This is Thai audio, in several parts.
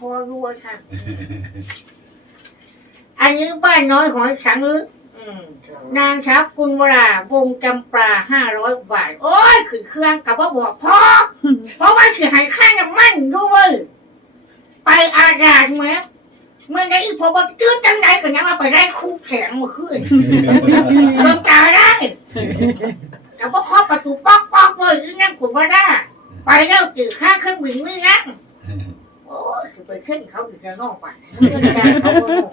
พอรู้ว่าค่ะ อันนี้บ้านน้อยหอยสังลึกอืมนางครับคุณวราวงจำปาห้าร้อยบาท โอ้ยขึ้นเครื่องกับว่าบอกพ่อเพราะว่าคือให้ค่าน้ำมันด้วยไปอาดาดเมื่อเมื่อไงอีพอบอกตื้อจังไหนก็ยังมาไปได้คู่แข็งเมื่อคืนเบิ่งตาได้กับว่าเคาะประตูป๊อกป๊อกเลยอีนั่งคุณวราไปแล้วจืดค่าเครื่องบินไม่งั้นโอ้ย คือไปขึ้นเขาอีกแล้วนอกไปเงินการเขาบ่รู้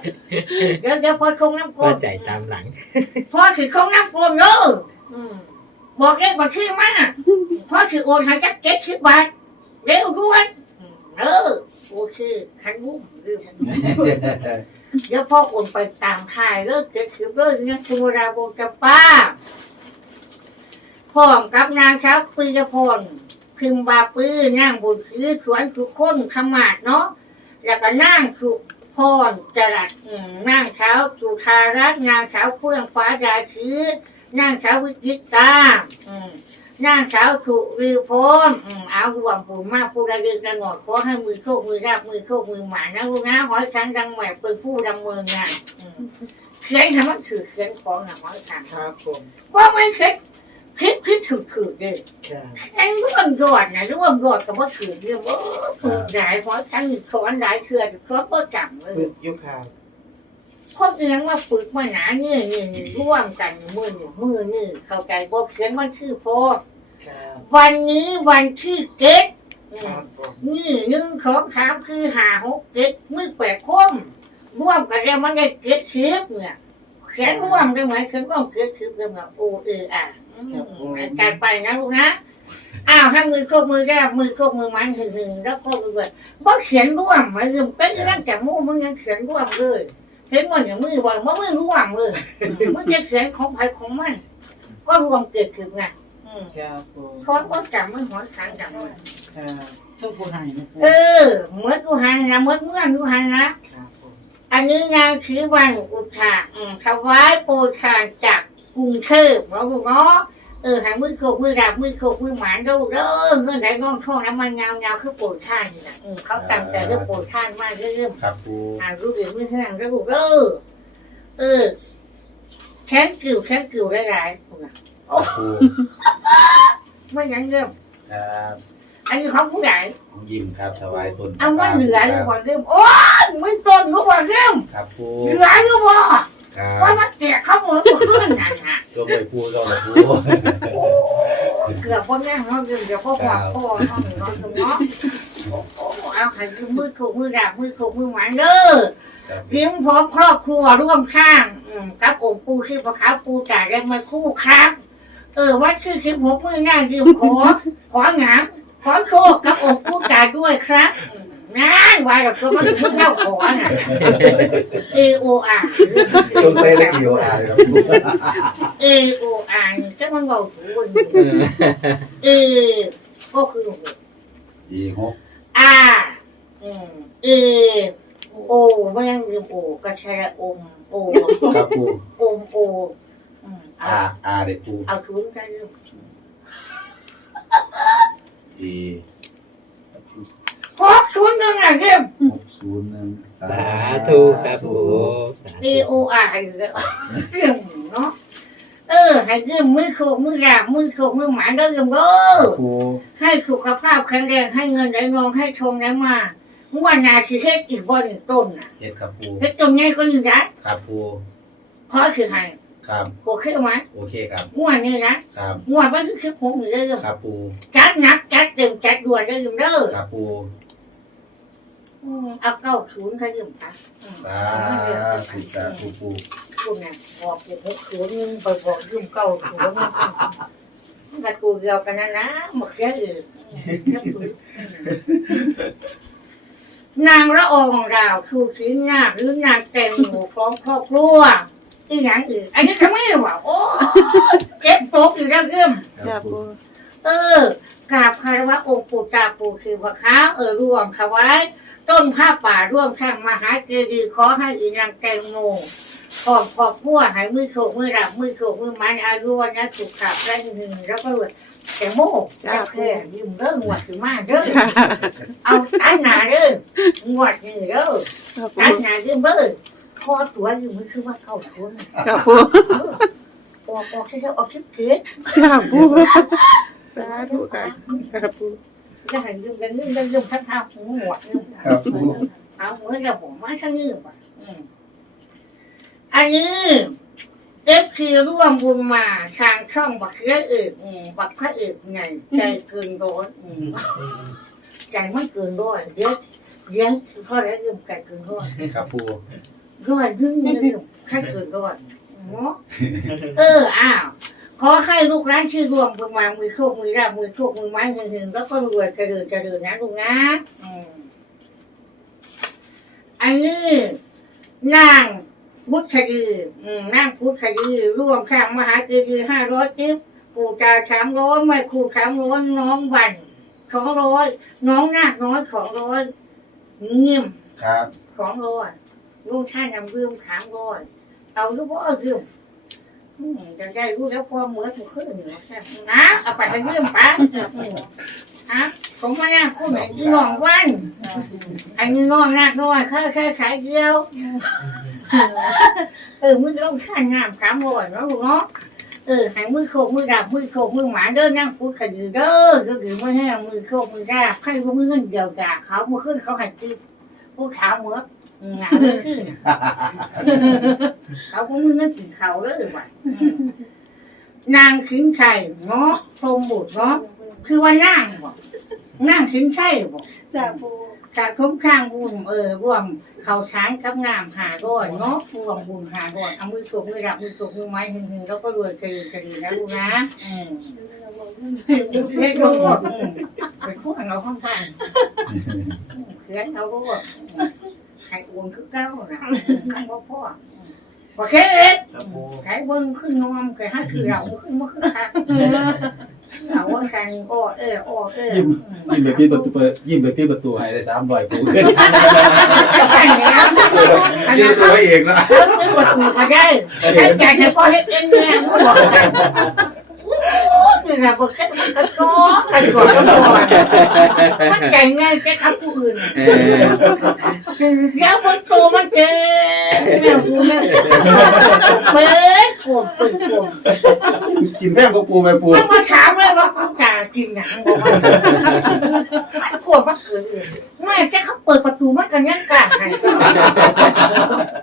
เดี๋ยวเดี๋ยวพอคงน้ำกก็ดใจตามหลังพ่อคือเขานั่งโกนเด้ออืมบอกเลขบัญชีมาพ่อคือโอนให้จักเก็ตสิบบาทเร็วด่วนอืมเออโอเคขันมุ้งเออเดี๋ยวพ่อโอนไปตามทายเลิกเก็ตสิบเลิกเนี่ยคุณราโบจะป้าพร้อมกับนางเช้าปียพลพิมพ์บาปื้อนั่งบนคือสวนสุคนขมาดเนาะ แล้วก็นั่งสุพรจรัสอืมนั่งเช้าจุธารัตน์นางเช้าเฟื่องฟ้าดาชื้อนางเช้าวิจิตตาอืมนางเช้าสุรีพรอืมเอารวมปุ่นมากผู้ระลึกระหนอดขอให้มือโชคมือราบมือโชคมือหมานะลูกนะหอยช้างดังแหวกเป็นผู้ดำเนินงานอืมเขียนทำมันถือเขียนของหนังหอยช้างครับผมว่าไม่เขียน คิดคิดถือถือเลยครับฉันร่วมยอดนะร่วมยอดกับว่าถือเรื่องว่าถือหลายเพราะฉันมีสอนหลายเครือเพราะว่าจำเลฝึยกยุคครับคนเอียงว่าฝึกมาหนาเนี่ยนี่นี่ร่วมกันมือนี่มือนี่เข้าใจบอกเขียนว่าชื่อพ่อวันนี้วันที่เก็ตนี่หนึ่งสองสามคือหาหกเก็ตมือแปดคมร่วมกันแล้วมันได้เก็ตสิบเนี่ยเขียนร่วมได้ไหมเขียนร่วมเก็ตสิบได้ไหมโอเอออะ อืมการไปนะลูกนะ อ้าวถ้ามือโคกมือแรกมือโคกมือมันหึงหึงๆแล้วโคกมือเบิดบ่เขียนร่วมมายืมเป็นเรื่องจากมู่มึงยังเขียนร่วมเลยเห็นว่าอย่างมือบ่อยว่ามือร่วมเลยมึงจะเขียนของใครของมัน ก็รวมเกิดขึ้นไงอืมครับผมช้อนก็จับมือหัวขางจับมือครับต้องผู้ให้นะเออเหมื่อนกูหันนะเหมื่อนเมื่อนกูหันนะครับผมอันนี้นางถือวันอุทาอืมถวายโปรยทานจาก กรุงเทพเนาะลูกเนาะเออหามือโคกมือดับมือโคกมือหมานเด้อเด้อเงินไหนน้องท่องน้ำมันยาวๆคือโปรยท่านนี่นะอืมเขาตั้งใจเรื่องโปรยท่านมากเรื่องครับปูอ่ารู้เรื่องมือเฮืองแล้วลูกเด้อเออแข้งกิ่วแข้งกิ่วหลายๆคุณน่ะครับปูไม่ยังเริ่มครับอันนี้ของผู้ใหญ่ยิ้มครับถวายตนเอาว่าเหลือหรือว่าเริ่มโอ้ยไม่ตนก็ว่าเริ่มครับปูเหลือหรือว่า ครับว่ามันแจกข้าวเหมือนเพื่อนนั่นน่ะก็ไปปูก็ไปปูเกือบพ่อแม่เขาเกือบเกือบพ่อพ่อพ่อเขาหนึ่งเขาตรงเนาะโอ้โหเอาใครคือมือโคกมือดับมือโคกมือหมานเด้อครับเลี้ยงพร้อมครอบครัวร่วมข้างอืมกับองค์ปูชื่อพระขาวปูจ่าแรงมาคู่ครับ เออวัดชื่อสิบหกมือหน้ายืมขอขอหงามขอโชคกับองค์ปูจ่าด้วยครับอืม นั่นว่าเราตัวมันคือเจ้าขอน่ะ A O R สงสัยเล็กอยู่อะครับปู A O R นี่ก็มันบอกถูกเอก็คือดีหกอาอืมเอโอไม่ยังลืมโอกระชระอมโอครับปูอมโออืมเอาอาอาเด็กปูเอาทุนกันลืมเอ หกทุนหนึ่งอะลืมหกศูนย์หนึ่งสาสาธุครับปูสาเอธุโออาอยู่แล้วลืมเนาะเออ ให้ลืมมือโคกมือรากมือโคกมือหมาได้ลืมเด้อปูให้สุขภาพแข็งแรงให้เงินไหลนองให้ชงไหลมาเมื่อวานนาสิเฮ็ดอีกบ่หนึ่งต้นน่ะเฮ็ดครับปูเฮ็ดตรงนี้ก็อยู่ได้ครับปูเพราะคือให้ครับโอเคไหมโอเคครับเมื่อวานนี้นะครับเมื่อวานวันที่สิบหกนี่เลยครับปูจัดหนักจัดเต็มจัดด่วนเลยยืมเด้อครับปูอืม เอาเก้าศูนย์ขยืมค่ะสาธุสาธุปูคุณน่ะบอกเก็บหกศูนย์นึงไปบอกยืมเก้าศูนย์มันกูเดียวกันนะนะหมดแค่อื่นนางละองดาวชูชีหน้าหรือนางแตงโมพร้อมครอบครัวอีกอย่างอื่นอันนี้ขมิ้นว่ะโอ้เจ็บตกอีกแล้วเริ่มเออกราบคารวะองค์ปู่ตาปู่คือพระค้าเออร่วมถวาย ต้นผ้าป่าร่วมสร้างมหาเจดีย์ขอให้อีนางแตงโมขอบขอบพัวหายมือโขกมือรับมือโขกมือมันอายุวันนะถูกขับแรงหนึ่งแล้วก็รวยแต่โม่แล้วแค่ยืมเรื่องหวดถึงมากเด้อเอาตันหนาเด้อหวดนี่เด้อตัปูนหนายืมเด้อคอตัวยืมมือคือว่าเข้าทุนครับปูออกออกที่เขาออกชิบเกตครับปูสาธุค่ะครับปู จะหันยืมกันยืมกันยืมข้างๆหัวยืมครับปูเอาเหมือนกับผมมาทั้งยืมอะอืมอันนี้เอฟซีร่วมบุญมาทางช่องบักเขือเอกอืมบักพระเอกไงใจเกินร้อยอืมใจไม่เกินร้อยเดี๋ยวเดี๋ยวเขาได้ยืมใจเกินร้อยครับปูร้อยยืมยืมใครเกินร้อยเนาะเอออ้าว ขอให้ลูกร้านชื่อรวมประมาณมือโชคมือราบมือโชคมือไม้หึงๆแล้วก็รวยเจริญเจริญนะลูกนะอืมอันนี้นางพุทธดีอืมนางพุทธดีร่วมข้างมหาเจดีย์ห้าร้อยจิ๊บปู่ตาสามร้อยแม่ครูสามร้อยน้องวันสองร้อยน้องนาคน้อยสองร้อยเงียบครับสองร้อยลุงชาตินำเรื่องสามร้อยเอาลูกว่าเอาเรื่องอืม จะได้รู้แล้วพอเมื่อนมันขึ้นอยู่นะเอาไปให้ยืมปะฮะผมมานั่งคู่ไหนที่น้องวันไอันนี้น้องนักน้อยแค่แค่ขายเดียวเออมือต้องขั้นน้ำสามร้อยเนาะลูกเนาะเออหายมือโคกมือดาบมือโคกมือหมาเด้อนั่งพูดกันอยู่เด้อก็คือมือแห้งมือโคกมือดาบใครว่ามือเงินเดียวด่าเขามือขึ้นเขาหายตีผู้ขาวเมือ หงาเลยขึ้นเขาก็มึงนั่นกินเขาเลยว่ะนางขิงชัยเนาะพรหมบุตรเนาะคือว่านางบอกนางขิงชัยบอกจ้าปูจากคุ้มข้างบุญเออร่วมเขาช้างกับงามหาด้วยเนาะรวมบุญหาด้วยเอามือตกมือดับมือตกมือไม้หึงหึงแล้วก็รวยกระดีกระดีนะลูกนะอืมเล็กรู้อืมเป็นพวกเราข้างบ้านอืมเขียนเรารู้ ให้อ้วนคือเก้านะข้างว่าพ่ออืมโอเคครับปูใช้เบิ้งขึ้นงอมเคยให้คือเราขึ้นมาขึ้นคักเราว่ากันโอ้เออโอ้เออยิ้มยิ้มแบบที่ประตูเปิดยิ้มแบบที่ประตูให้ให้ได้สามร้อยปูขึ้นจะใส่เนี้ยอันยืนั้ดนตัเขาวเองนะเพิ่งขึ้นประตูก็ได้ใช้ใจเฉพาะให้เอ็นเนี่ยบอกกันโอ้คือนะบอกแค่มันก็ก้อกันก่อนก็ก่อนมันใจง่ายแค่คำผู้อื่นเออเดี๋ ยวมันโตมันเจ๊แม่กูแม่เปิดกลมเปิดกลมกินแพงกว่าปูไหมปูมันมาถามเลยว่ากูจะกินหนังบอกว่ามันปวดมากเกินเลยแม่แค่เขาเปิดประตูมันกันยังกล้าให้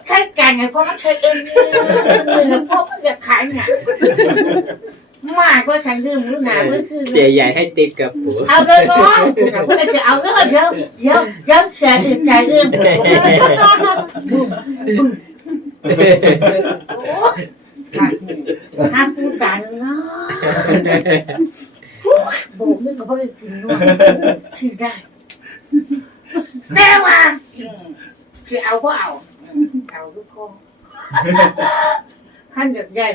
ใช่กันไงเพราะมันเคยเองเนี่ยเพราะมันอยากขายหนัง มากกว่าฉันดื่มหรือหนาก็คือเสียใหญ่ให้ติ๊กกับปูเอาเลยเนาะไม่จะเอาเลยเดี๋ยวเดี๋ยวเดี๋ยวเสียอื่นใจเรื่องโอ้ห้ามพูดกันเนาะโบกนึกก็ไม่ได้กินด้วยคือได้แต่ว่าคือเอาก็เอาเอาทุกคน ขั้นอยากได้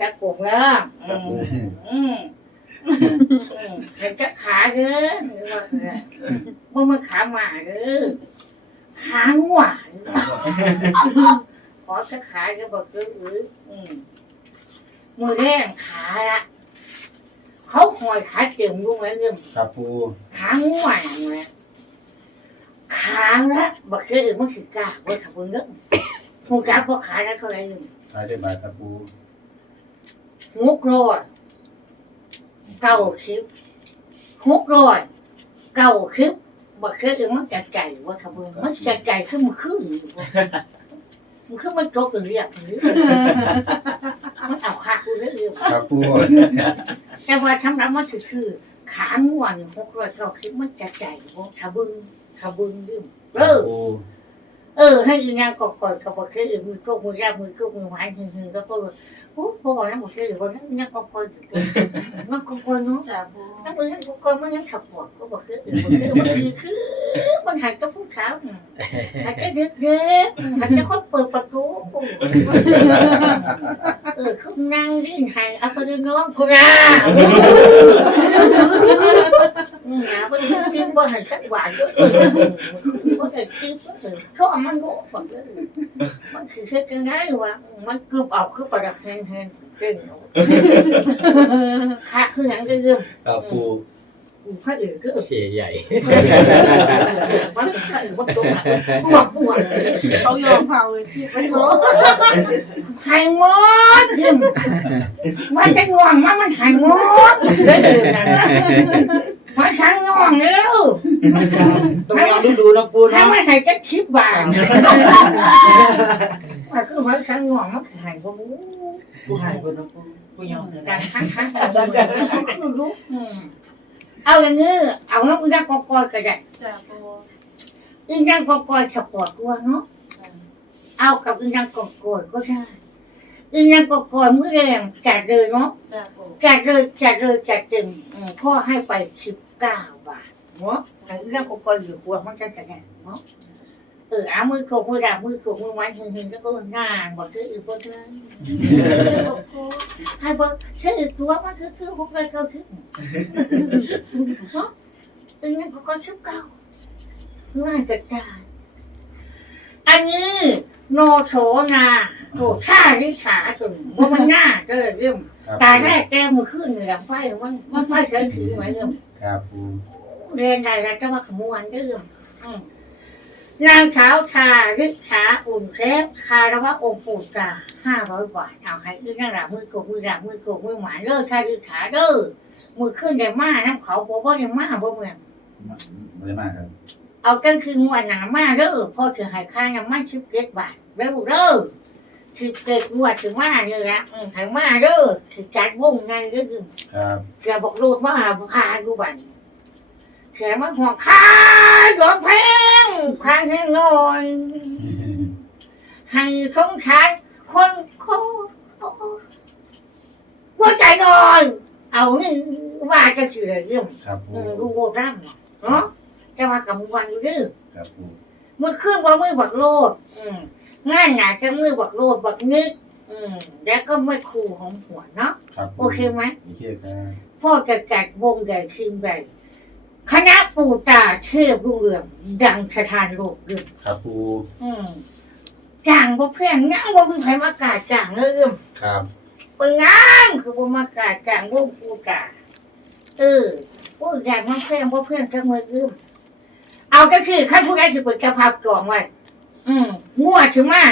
จะกงแล้วอืมอืมเห็นจะขาเด้อหรือว่าว่ามันขาหมาเด้อขาหวานขอจะขายจะบอกเอออืออืมมือแรงขาละเขาหอยขาเจิมรู้ไหมเรื่องครับปูขาง่วงเลยขาละบอกเออมันคือกล้าไว้ขับเรื่องหูกล้าพอขาแล้วเท่าไหรเรื่อง ขายได้บาทครับปูหกร้อยเก้าสิบหกร้อยเก้าสิบบอกเออมันจะไก่ไว่าขับเรื่องมันจะไก่ขึ้นมาขึ้นอยู่บ่มันขึ้นมันโตกันเรียบหรือมันเอาขาคุณเรื่องครับปูแต่ว่าทำรับมันคือคือขาง่วนหกร้อยเก้าสิบมันจะใจบ่ทะบึงทะบึงดื่มเออปู เออให้อีนางกอดกอดกับบอกคือมือโชคมือยามือโชคมือหวานหึงหึงแล้วก็โอ้พอบอกแล้วบอกคือบอกแล้วนางกอดกอดอยู่มันกอดกอดเนาะจ้าปูแล้วมือนั่งกอดกอดมันยังขับปวดก็บอกคือบอกคือมันคือคือ มันหายกับผู้สาวหายใจเด็กเด็กหายใจคนเปิดประตูเออคือนั่งดิ้นหายเอาไปเรื่องน้องคุณอาอืมนะเพิ่นคือจิ้มบ่ให้สักหวานเยอะเออบ่ได้จิ้มเออชอบมันโง่กว่าเด้อมันคือเช็ดยังไงวะมันกึบเอาคือประดับเฮนเฮนเก่งเอาค่าคือหยังก็ยืมครับปู อืมพระอื่นก็เออเสียใหญ่มันเป็นพระอื่นว่าตัวหนักปวดปวดเขายอมเผาเลยที่ไปโอ้หายงดยืมมันจะง่วงมันมันหายงดเลยเออนั่นน่ะมันขังง่วงแล้วต้องยอมดูดูนะปูถ้าเนาะไม่ใส่ก็คิดบางมันคือมันขังง่วงมันหายบ่รู้ปูหายคนนะปูปูยอมเลยดันะงคั้งคั้งคือรู้อืม เอาอย่างงี้เอาน้ำอึ้งกอกอยก็ได้จ้าปูอึ้งกอกอยสปอร์ตตัวเนาะเอากับอึ้งกอกอยก็ได้อึ้งกอกอยมือแรงจัดเลยเนาะจ้าปูจัดเลยจัดเลยจัดเต็มอืมพ่อให้ไปสิบเก้าบาทเนาะแต่อึ้งกอกอยอยู่หัวมันจะจะได้เนาะเออเอามือโขกมือดามือโขกมือมันหึงหึงแล้วก็งานบอกคืออึ้งบ่เท่าให้บอกเชื่อตัวมันคือคือหกร้อยเก้าสิบเนาะอึงนั่นก็ก็ชุบเก้าง่ายกระจายอันนี้โนโชนาโอ้ชาลิชาจุนว่ามันง่ายก็เลยเรื่องครับตาแรกแก้มือขึ้นเหนือไฟมันมันไฟเฉยถือเหมือนเรื่องครับปูเรียนใดแล้วจะว่าขมวนเรื่องอืม นางเช้าชาลิชาอุ่นเทปคารวะองค์ปู่ตาห้าร้อยบาทเอาให้อีนั่งหลับมือโกกมือหลับมือโกกมือหมาเลิกชาลิชาเด้อมือขึ้นได้มาน้ำเขาบอกว่าได้มาบ่เมืองไม่ได้มากครับเอากันคืองวดหนามาเด้อพ่อถือให้ค่าน้ำมันสิบเจ็ดบาทเด้อเด้อสิบเจ็ดงวดถึงมาเนี่ยละอืมให้มาเด้อสิจัดวงไงเด้อครับเกือบอกรูดว่าพาดูบัน เขียนมันหัวคายอมแพงคางแห้งหน่อยให้สงสารคนโคหัวใจหน่อย เอานี่ว่าจะเฉยเรื่องครับปูดูโบราณเนาะจะมากับมือวันดื้อครับปูมือขึ้นว่ามือบักโลด อืมง่านหนาจะมือบักโลดบักนึกอืมแล้วก็ไม่ครูของหัวเนาะโอเคไหมโอเคครับพ่อจะจัดวงใหญ่คืนใหญ่ คณะปู่ตาเทพรุ่งเรืองดังสถานโลกเรื่องครับปูอืมจ้างบ่เพื่อนงั้งบ่มีใครมากาจ้างเลยเอิ่มครับเปิงง้างคือบ่มากาจ้างวงปู่ตาเออผู้อยากมาเพื่อนบ่เพื่อนก็มือเอิ่มเอาก็คือขั้นผู้ใดสิเปิดเจ้าภาพจองไว้อืมงัวถึงมา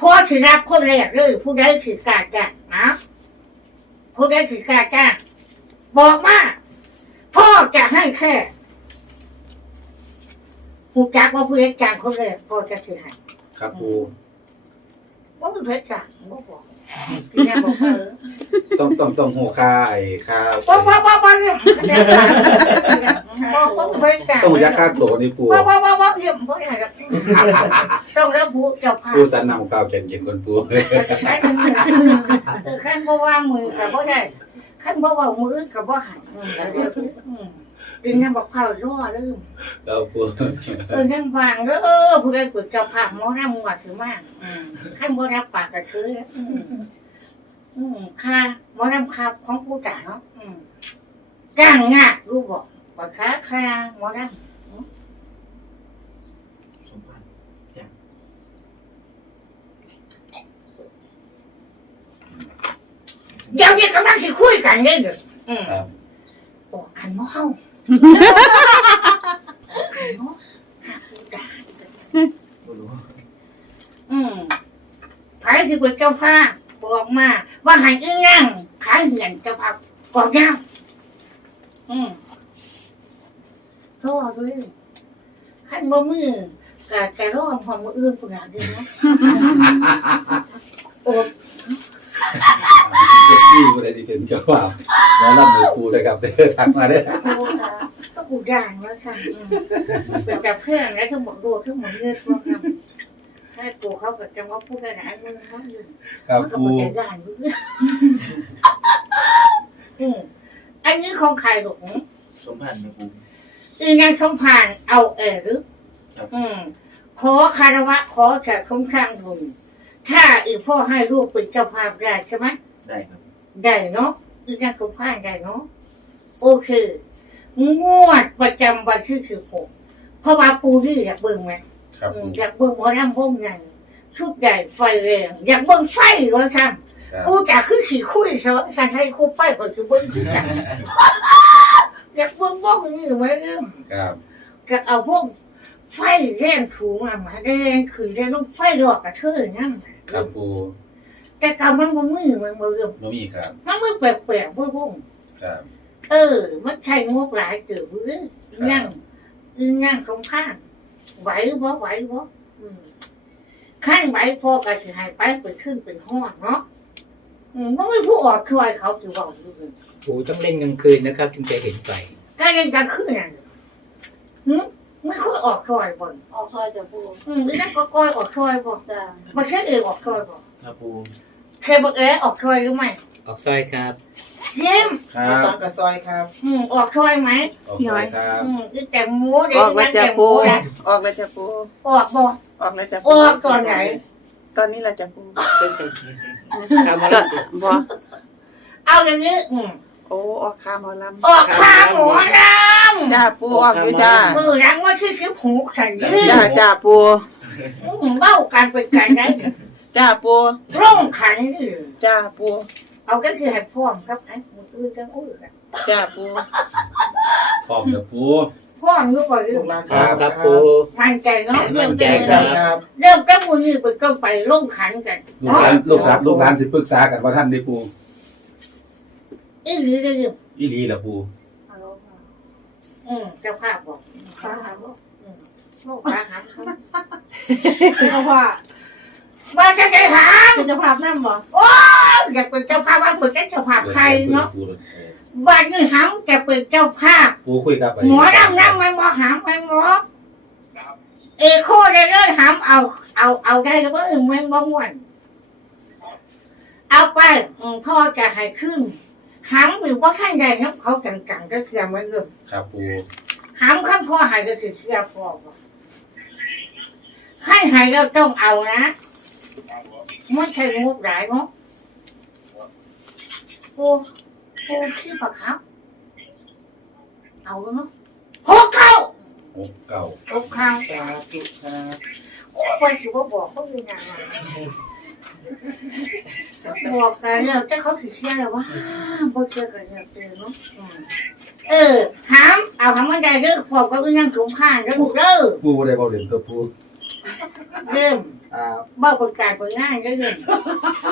พ่อสิรับคนแรกเลยผู้ใดสิกาจ้างนะผู้ใดสิกาจ้างบอกมาพ่อ จะให้แค่หูจักว่าผู้เล็กจางคนเลยพ่อจะถือให้ครับปูว่าผู้เล็กจางว่าบอกพี่แม่บอกเออต้องต้องต้องหัวค่าไอ้ค่าว่าว่าว่าว่าเรื่องว่าว่าผู้เล็กจางต้องหัวยักษ์ค่าตัวนี่ปูว่าว่าว่าว่าเรื่องเพราะอะไรแบบต้องระบุเจ้าภาพปูสันนำข้าวเขียนเขียนคนปูเออขั้นบ่ว่ามือกับบ่ได้ ขั้นบ่ว่ามือกับบ่หันกินน้ำบอกเผาล่อลืมครับปูเออท่านฟังเด้อเออผู้ใดกดเจ้าภาพหมอน้ำหมวดถือมากขั้นบ่รับปากก็คืออืมค่ามอน้ำคาของผู้จ่าเนาะอืมจ้างงากรู้บอกว่าค่าค่ามอน้สมพันธ์ำ เดี๋ยวนี้กำลังสิคุยกันเนี่ยเด้ออืมครับ ออกกันหม้อเฮาออกกันหม้อหาผู้จ่าบ่รู้อืมไผสิเป็นเจ้าภาพบอกมา ว่าหันอีนั่งขายเหียนเจ้าภาพกอกย่างอืมรอด้วยขั้นบ่มือกะจะรอพอมืออื่นปุ่นหาดีเนาะ โอ้เจ็บที่ปูได้ที่เป็นเจ้าว่าแล้วรับมือปูเลยครับเด้อทักมาเด้อปูจ้าก็กูด่านแล้วค่ะอืมเป็นแต่เพื่อนแล้วทั้งหมดดูทั้งหมดเลือดพวกนั้นแค่กูเขาก็จะมาพูดกันหลายมือเขาอยู่ครับมันก็ปูเป็นด่านอยู่เนี่ยอืมอันนี้ของใครหรอกสมพันธ์นะปูอีนายคำผ่านเอาเออหรือครับอืมขอคารวะขอแขกคุ้มข้างทุนถ้าอีพ่อให้ลูกเป็นเจ้าภาพได้ใช่ไหม ได้ครับได้เนาะอีนายคำผ่านได้เนาะโอเคงวดประจำวันที่สิบหกเพราะว่าปูนี่อยากเบิ่งไหมครับอืปูมอยากเบิ่งหมอลำวงใหญ่ชุดใหญ่ไฟแรงอยากเบิ่งไฟว่าฉันครับกูจะคือขี่คุยซะฉันให้กูไฟก็คือเบิ่งคือกันอยากเบิ่งบ้องนี่ไหมเอิ่ม ครับจะเอาพวกไฟแรงถูงอะมาแรงขึ้นแรงต้องไฟหลอกกระเทยนั่นครับปู แต่กำมันบ่มือมันบ่เอิ่มบ่มีครับ มันมือแปลกๆบ่บ่งครับ เออ มันใช้งบหลายเติบเว้ยอีนั่งอีนั่งตรงข้างไหวบ่ไหวบ่อืมขั้นไหวพอก็สิให้ไปเป็นขึ้นเป็นห้อนเนาะอืมบ่มีผู้ออกช่วยเขาสิเว้าอยู่เลยปู่ต้องเล่นกลางคืนนะครับ ถึงจะเห็นไฟการเล่นกลางคืนน่ะหึไม่ค่อยออกช่วยบ่ออกซอยจะปูอืมอีนั่นก็ก้อยออกช่วยบ่จ้าบ่ใช่เอกออกช่วยบ่ครับปู เคยบอกเอ๋ออกช่วยหรือไม่ออกซอยครับ ยิ้มครัสบองกระซอยครับ อืมออกช่วยไหมโอเคครับอืมอีแต่หมูเด็อกอกแล้วนั่นจ้ะแต่หปูมูนะออกแล้วจ้ะปูออกบ่ออกแล้วจ้ะอปูอกตอนไหน ตอนนี้ละจ้ะปูทำอะไรก็บ่เอาอย่างนี้อืมโอ้ออกคาหมอลออกขาหมูดำจ้าปูออกอยู่จ้าำมือรังว่าชื่อชื่อผูกฉันยืจ้าจ้าปู อืมเบ้ากันเป็นกันได้เนี่ย จ้าปูร่องขันนี่จ้าปูเอาก็คือให้พร้อมครับไอ้มืออื่นกันอุ้ยกันจ้าปูพร้อมกับปูพร้อมรู้ป่ะลูกหลานครับครับปู่มันใจเนาะมั่นใจคครัรับบเริ่มตั้งมือนี่เป็นต้นไปร่องขันกันลูกหลานลูกสาวลูกหลานสิปรึกษากันว่าท่านได้ปูอีหลีได้ยินอีหลีล่ะปูฮัลโหลค่ะอืมเจ้าภาพบอกฟ้าหาบ่อืมโลกขาหันเขาเป็นเจ้าภาพ บ้านจะใจหามเป็นเจ้าภาพนั่นบ่โอ้ยอยากเป็นเจ้าภาพว่าเป็นเจ้าภาพใครเนาะปูบ้านนี่หามจะเป็นเจ้าภาพปูคุยกับไปหมอดำน้ำมันบ่หามมันบ่เอโคได้เลยหามเอาเอาเอาได้ก็บ่อึมันบ่ม่วนเอาไปอืมพ่อจะให้ขึ้นหามหรือว่าขั้นใดนับเขากังๆก็คือเหมือนเดิมครับปูหามขั้นพ่อใหายก็คือเชื่อพ่อบ่ขั้นใหายเราต้องเอานะ ไม่ใช่งบหลายเนาะโอ้โอ้ขี้ปะครับ เอาแล้วเนาะหกเข้าหกเก้าหกเข้าสาธุครับโอ้ยวันที่ว่าบอกเขาเป็นยังไงบอกกันแล้วแต่เขาถือเชื่อแล้วว่าบ่เชื่อกันเนี่ยเตือนเนาะอืมเออหามเอาหามมันได้เด้อพอก็คือนั่งถุงผ้าแล้วลูกเด้อปูบ่ได้เบาเด่นตัวปู เริ่มอ่าเบ้าประกาศเปิดงานเด้อเริ่ม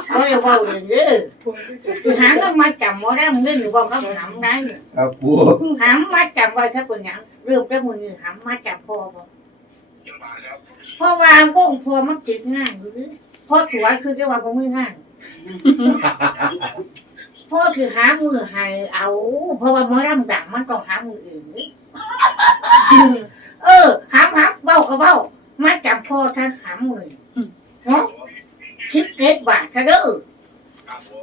เขาเรียกว่าเรื่องเด้อคือหามก็มาจำว่าได้เงินหรือว่าก็หามได้เนี่ยครับปูหามมาจำไว้แค่เป็นหยังเรื่องได้มือนี่หามมาจำพอบ่เพราะว่าโป้งพอมันติดง่ายู่ดิเพราะตัวคือจะว่าบ่มือง่านพ่อคือหามือให้เอา เพราะว่าหมอรำดังมันต้องหามืออื่นเออหามหามเบ้าก็เบ้า มาจำพ่อท่านหามมือเนาะชิปเกตบาทซะเด้อ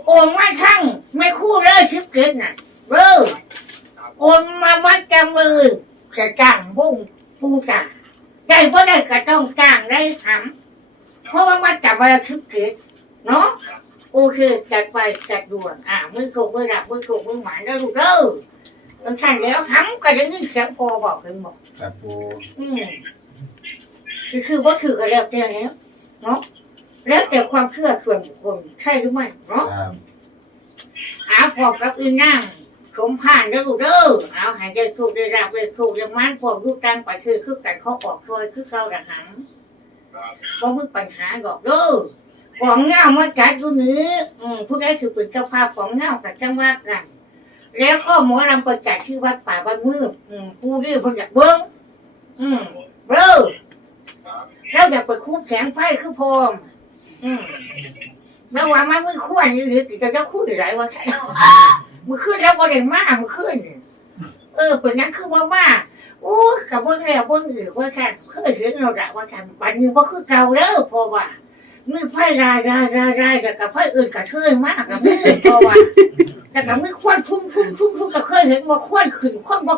โอนมาทั้งไม่คู่เลยชิปเกตน่ะเด้อโอนมามาจำเลยจะจ้างบุ้งปูจ่าใจก็ได้ก็ต้องจ้างได้หามเพราะว่ามาจับเวลาชิปเกตเนาะโอเคจัดไปจัดด่วนอ่ามือโขกมือดับมือโขกมือหมานแล้วลูกเด้อเออท่านแล้วทำก็จะยินเสียงพอบอกเลยบอกครับปูอืม คือคือว่าคือก็แล้วแต่แล้วเนาะแล้วแต่ความเชื่อส่วนบุคคลใช่หรือไม่เนาะครับอาพร้อมกับอื่นนั่งสมผ่านแล้วลูกเด้อเอาใหายใจถูกได้รับเลยถูกยังมันพวกลูกตั้งไปคือคือกันเขาออกคอยคือเการะหังเพราะมึงปัญหาดอกเด้อของเงามาจัดอยู่นี้อืมผู้ใดคือเป็นเจ้าภาพของเงากับจังว่ากันแล้วก็หมอลำประจัดที่วัดป่าบ้านมืดอืมผู้ที่เพิ่นอยากเบิ้งอืมเบ้อ เราอยากไปคูบแสงไฟคือพอมอืมแล้วว่ามันมือขวนอยู่หรือจะจะคุยไรว่าใช่มือขึ้นแล้วบ่ได้มามือขึ้น เออเป็นนั้นคือว่ามาโอ้กับเบิ้งแล้วเบิ้งอีกว่าแค่เคยเห็นเราละว่าแค่บัดนี้บ่คือเก่าแล้วพอว่ามือไฟรายรายรายรายแต่กับไฟอื่นกับเทยมากกับมือพราะว่าแต่กับมือควันพุ่งพุ่งพุ่งพุ่งก็เคยเห็นว่าควันขึ้นควันบ่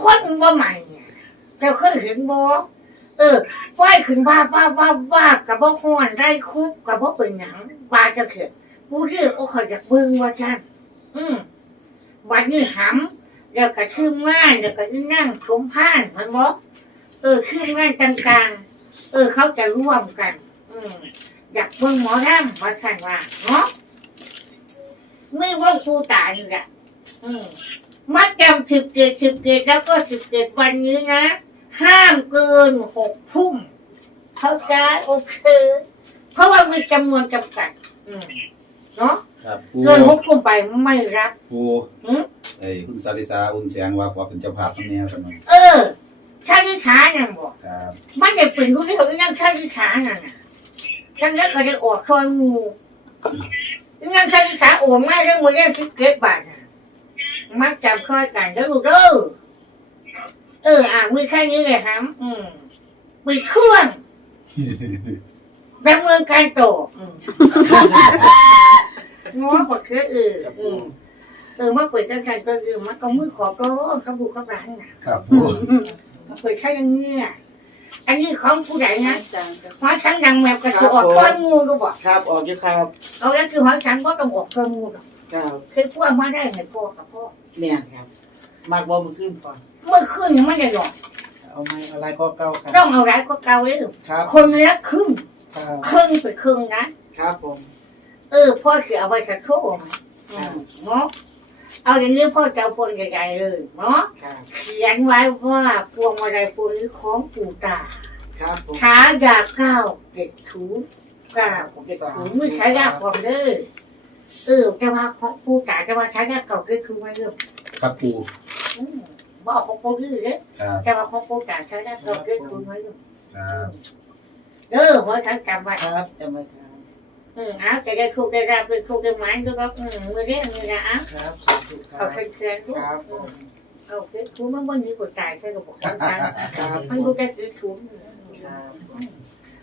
ควันบ่ใหม่แต่เคยเห็นบ่ เออไฟขึ้นบ้าบ้าบ้าบ้ากับบ่ฮ้อนได้คุบกับบ่เป็นหยังบาจะเข็ดกูเรียกโอ้ขอยอยากเบิ่งว่าจันอืมวันนี้หำแล้วก็ชื่อม่านแล้วก็อีนั่งชมพานมันบ่เออชื่อม่านต่างๆ เออ เขาจะร่วมกัน อืมอยากเบิ่งหมอรำว่าสั่นว่าเนาะไม่ว่าครูตานี่แหละอืมมาจำสิบเกตสิบเกตแล้วก็สิบเกตวันนี้นะ ห้ามเกินหกทุ่มเข้าใจโอเค เพราะว่ามีจำนวนจำกัดอืมเนาะครับปูเกินหกทุ่มไปไม่รับ ปูหืมไอ้คุณสาริสาอุ่นแสงว่าขอเป็นเจ้าภาพทั้งแนวกันหน่อยเออชาลิขานั่นบอกครับมันจะเป็นรู้ที่เขายังชาลิขานั่นน่ะจังแล้วก็ได้ออกซอยงูยังชาลิขาโอนมาเรื่องมือเรื่องคิดเก็บบาทน่ะมักจับคอยกันแล้วลูกเด้อ เออ อะมือแค่นี้เลยครับ อืมปิดเครื่องดำเนินการโตออืมง้อปกคือเอออืมเออมาเปิดกันการตัวเออมันก็มือขอบโตขบุกขบร้านน่ะครับปูเปิดแค่อยังเงี้ยอันนี้ของผู้ใดนะจานจะหอยขังดังแมวกระสือออกก้อนงูก็บอกครับ ออกอยู่ครับเอาแล้วคือหอยขังก็ต้องออกก้อนงูหรอกครับคือพวกมาได้ไงพ่อกับพ่อเนี่ยครับมากบ่มาขึ้นก่อน เมื่อคืนยังไม่ได้หรอกเอาไม้อะไรก็เก่าครับต้องเอาร้ายก็เกาเลยครับคนละครึ่งครับครึ่งไปครึ่งนะครับผม เออพ่อคือเอาไปกระโชกอืมเนาะเอาอย่างนี้พ่อจะเอาพวงใหญ่ๆเลยเนาะครับ เขียนไว้ว่าพวงมาลัยพวงนี้ของปู่ตาครับผมช้ายาเก้าเด็ดถูเก้าเด็ดถูไม่ใช้ยาพร้อมเด้อเออแต่ว่าของปู่ตาแต่ว่าใช้ยาเก่าเด็ดถูไม่เริ่มครับปู อืมบอกของปู่ดื้อเด้อครับแต่ว่าของปู่ตาใช้ยาเก่าเด็ดถูไม่เริ่มครับเด้อหัวฉันจำไว้ครับจำไว้ครับอืมเอาจะได้คุกได้รับได้คุกได้หมันก็บอกอืมมือเรียกมือละอะครับสาธุคเอารับเคลื่อนๆทุกครับผมเอาเด็ดถูมันวันนี้กดตายใช่กับบอกของฉันครับมันดูได้เด็ดถูครับ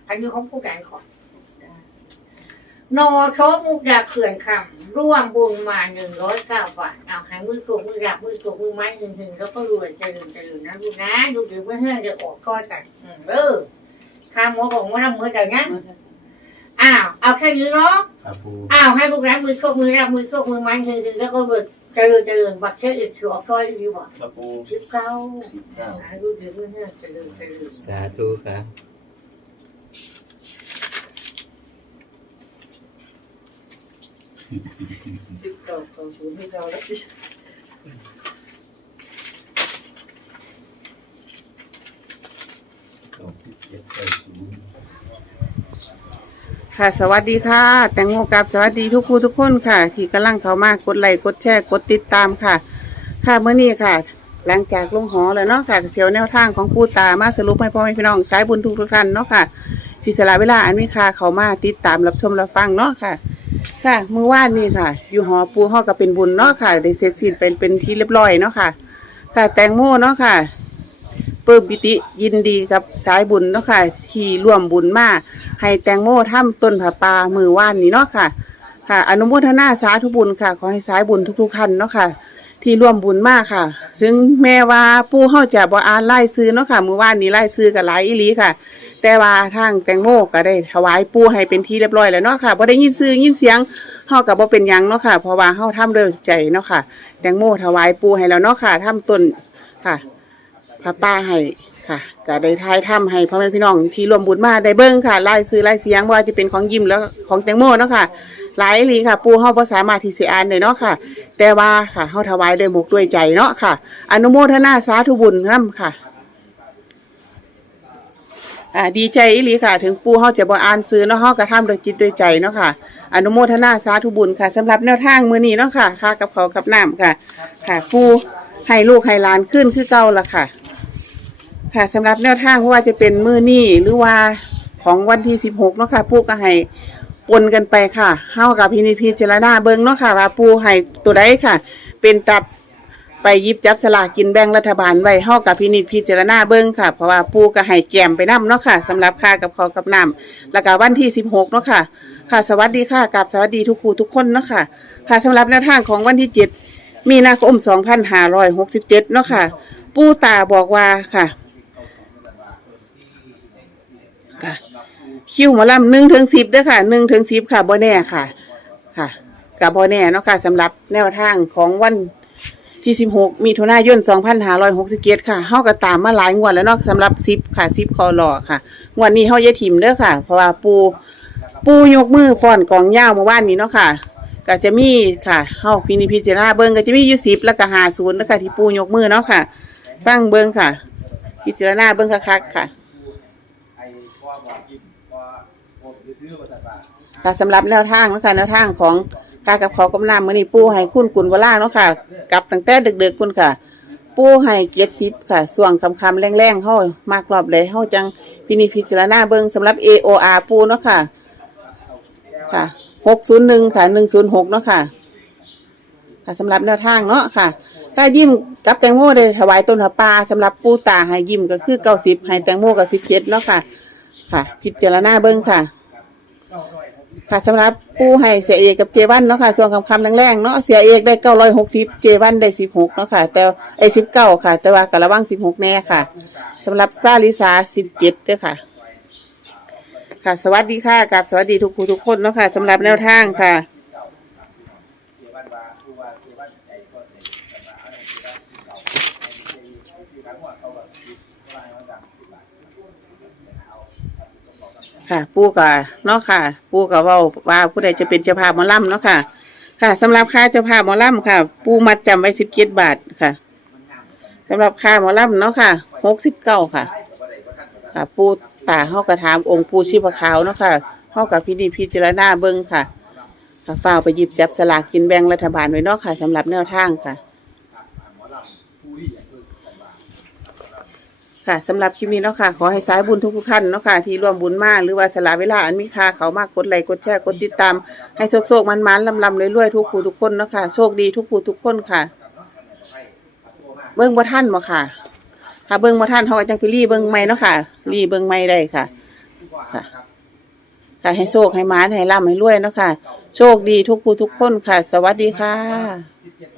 อันนี้ของผู้การขอน นอโชมุกดาเขื่อนคำร่วมบุญมาหนึ่งร้อยเก้าบาทเอาให้มือถูกมือดับมือถูกมือไม้หนึ่งถึงแล้วก็รวยเจริญเจริญนะลูกนะดูถึงเมื่อเฮือนจะออกก้อยกันอืมเออข้าหมอบอกว่าน้ำมือแต่นะอ้าวเอาแค่นี้เนาะครับปูอ้าวให้ลูกนะมือโชคมือรับมือโชคมือไม้ถึงถึงแล้วก็รวยเจริญเจริญบักเชื่ออีกถือออกก้อยดีบ่ครับปูชิบเก้าสิบเก้าให้ดูถึงเมื่อเฮือนเจริญเจริญสาธุครับ สิบเก้าเก้าศูนย์ให้เก้าแล้วสิเก้าสิบเจ็ดเก้าศูนย์ค่ะสวัสดีค่ะ แตงโมกับสวัสดีทุกครูทุกคนค่ะ ที่กำลังเข้ามากดไลค์กดแชร์กดติดตามค่ะ ค่ะเมื่อนี้ค่ะ หลังจากลงหอแล้วเนาะค่ะเสียวแนวทางของปูตามาสรุปให้พ่อแม่พี่น้องสายบุญทุกทุกท่านเนาะค่ะที่สละเวลาอันมีค่าเขามาติดตามรับชมรับฟังเนาะค่ะ ค่ะ มือว่านนี่ค่ะ อยู่หอปูห่อกับเป็นบุญเนาะค่ะ ได้เสร็จสิ้นเป็นเป็นที่เรียบร้อยเนาะค่ะ ค่ะ แตงโมเนาะค่ะปลื้มปิติยินดีกับสายบุญเนาะค่ะ ที่ร่วมบุญมาให้แตงโมทำต้นผาป่ามือว่านนี่เนาะค่ะ ค่ะ อนุโมทนาสาธุบุญค่ะ ขอให้สายบุญทุก ๆ ท่านเนาะค่ะ ที่ร่วมบุญมากค่ะ ถึงแม้ว่าปู่เฮาจะบ่อ่านไล่ซื้อเนาะค่ะ มือวานนี้ไล่ซื้อก็หลายอีหลีค่ะ แต่ว่าทางแตงโมก็ได้ถวายปูให้เป็นที่เรียบร้อยแล้วเนาะค่ะบ่ได้ยินซื้อยินเสียงเฮาก็บ่เป็นยังเนาะค่ะ เพราะว่าเฮาทำด้วยใจเนาะค่ะ แตงโมถวายปูให้แล้วเนาะค่ะทำต้นค่ะพระป้าให้ค่ะก็ได้ทายทำให้พ่อแม่พี่น้องที่รวมบุญมาได้เบิ่งค่ะไล่ซื้อไล่เสียงว่าจะเป็นของยิ้มแล้วของแตงโมเนาะค่ะหลายลีค่ะ ปูเฮาบ่สามารถที่สิอ่านได้เนาะค่ะ แต่ว่าค่ะเฮาถวายด้วยมุกด้วยใจเนาะค่ะ อนุโมทนาสาธุบุญนํค่ะ อ่าดีใจอีหลีค่ะ ถึงปู่เฮาจะบ่อ่านซื้อเนาะเฮาก็ทำด้วยจิตด้วยใจเนาะค่ะ อนุโมทนาสาธุบุญค่ะสำหรับแนวทางมื้อนี้เนาะค่ะค่ากับเขาวกับน้ำค่ะ ค่ะปูให้ลูกให้หลานขึ้นคือเก่าละค่ะ ค่ะสำหรับแนวทางว่าจะเป็นมื้อนี้หรือว่าของวันที่ 16เนาะค่ะปูก็ให้ปนกันไปค่ะเฮากับพินิจพิจารณาเบิ่งเนาะค่ะว่าปูให้ตัวใดค่ะ เป็นตับ ไปยิบจับสลากกินแบ่งรัฐบาลไว้เฮากับพินิจพิจารณาเบิ่งค่ะ เพราะว่าปูก็ให้แกมไปนํเนาะค่ะสำหรับค่ากับข้ากับน้ำแล้วก็วันที่ 16เนาะค่ะ ค่ะ สวัสดีค่ะกับสวัสดีทุกครูทุกคนเนาะค่ะ ค่ะสำหรับแนวทางของวันที่ 7 มีนาคม 2567เนาะค่ะ ปู่ตาบอกว่าค่ะค่ะ คิวหมอลำหนึ่งถึงสิบเด้อค่ะหนึ่งถึงสิบค่ะบ่แน่ค่ะ ค่ะกับบ่แน่เนาะค่ะสำหรับแนวทางของวัน ที่ 16 มีถุนายน2567 ค่ะเฮาก็ตามมาหลายงวดแล้วเนาะสำหรับ 10 ค่ะ 10คอรอค่ะงวดนี้เฮาอย่าถิ่มเด้อค่ะ เพราะว่าปูปูยกมือฟ้อนกองยาวเมื่อวานนี้เนาะค่ะก็จะมีค่ะเฮาพินิจพิจารณาเบิ่งก็จะมีอยู่10แล้วก็50นะคะที่ปูยกมือเนาะค่ะ ฟังเบิ่งค่ะ พิจารณาเบิ่งคักๆค่ะไอ้พ่อบอกกินพ่อผมไปซื้อมาจากบ้านค่ะสำหรับแนวทางนะคะแนวทางของ กากับขอกำนำมือนี้ปูให้คุณกุลวราเนาะค่ะ กลับตั้งแต่ดึกๆคุณค่ะ ปูให้เกียรติสิบค่ะส่วงคำคำแรงๆเฮามากรอบเลยเฮาจังพินิจพิจารณาเบิงสำหรับ AOR ปูเนาะค่ะ ค่ะ601ค่ะ106เนาะค่ะ ค่ะสำหรับแนวทางเนาะค่ะถ้ายิ้มกับแตงโมได้ถวายต้นผาป่าสำหรับปูตาให้ยิ้มก็คือ90ให้แตงโมก็17เจ็ดเนาะค่ะ ค่ะ พิจารณาเบิงค่ะ ค่ะสำหรับผู้ให้เสียเอกกับเจวันเนาะค่ะ ส่วนคำคำแรงๆเนาะเสียเอกได้เก้าร้อยหกสิบเจวันได้สิบหกเนาะค่ะ แต่ไอ้สิบเก้าค่ะ แต่ว่ากระวังสิบหกแน่ค่ะสำหรับซาลิสาสิบเจ็ดด้วยค่ะ ค่ะ สวัสดีค่ะกับสวัสดีทุกผู้ทุกคนเนาะค่ะสำหรับแนวทางค่ะ เกี่ยวบ้านว่าผู้ว่าเกี่ยวบ้านใจก็เสร็จแต่ว่าอะไรที่ว่าเก่าไอ้ที่ที่ครั้งว่าเขาแบบคิดว่าให้มันดังสิบบาทเอาต้องบอกกัน ค่ะ ปูกะเนาะค่ะ ปูกะว่าว่าผู้ใดจะเป็นเจ้าภาพหมอลำเนาะค่ะ ค่ะสำหรับค่าเจ้าภาพหมอลำค่ะ ปูมัดจำไว้สิบเจ็ดบาทค่ะสำหรับค่าหมอลำเนาะค่ะหกสิบเก้าค่ะ ค่ะ ปูตาเฮากระถามองค์ปูชีพขาวเนาะค่ะเฮากับพินิจพิจารณาเบิ่งค่ะค่ะฝ้าวไปหยิบจับสลากกินแบ่งรัฐบาลไว้เนาะค่ะสำหรับแนวทางค่ะ ค่ะสำหรับคลิปนี้เนาะค่ะ ขอให้สายบุญทุกๆท่านเนาะค่ะ ที่ร่วมบุญมากหรือว่าสละเวลาอันมีค่าเขามากกดไลค์กดแชร์กดติดตาม ให้โชคโชคมันมันลำลำรวยๆทุกผู้ทุกคนเนาะค่ะ โชคดีทุกผู้ทุกคนค่ะ เบิ้งบ่ท่านบ่ค่ะ ถ้าเบิ้งบ่ท่านเขาก็จังไปรีเบิ้งใหม่เนาะค่ะ รีเบิ้งใหม่ได้ค่ะ ค่ะค่ะให้โชคให้มานให้ร่ำให้รวยเนาะค่ะ โชคดีทุกผู้ทุกคนค่ะ สวัสดีค่ะ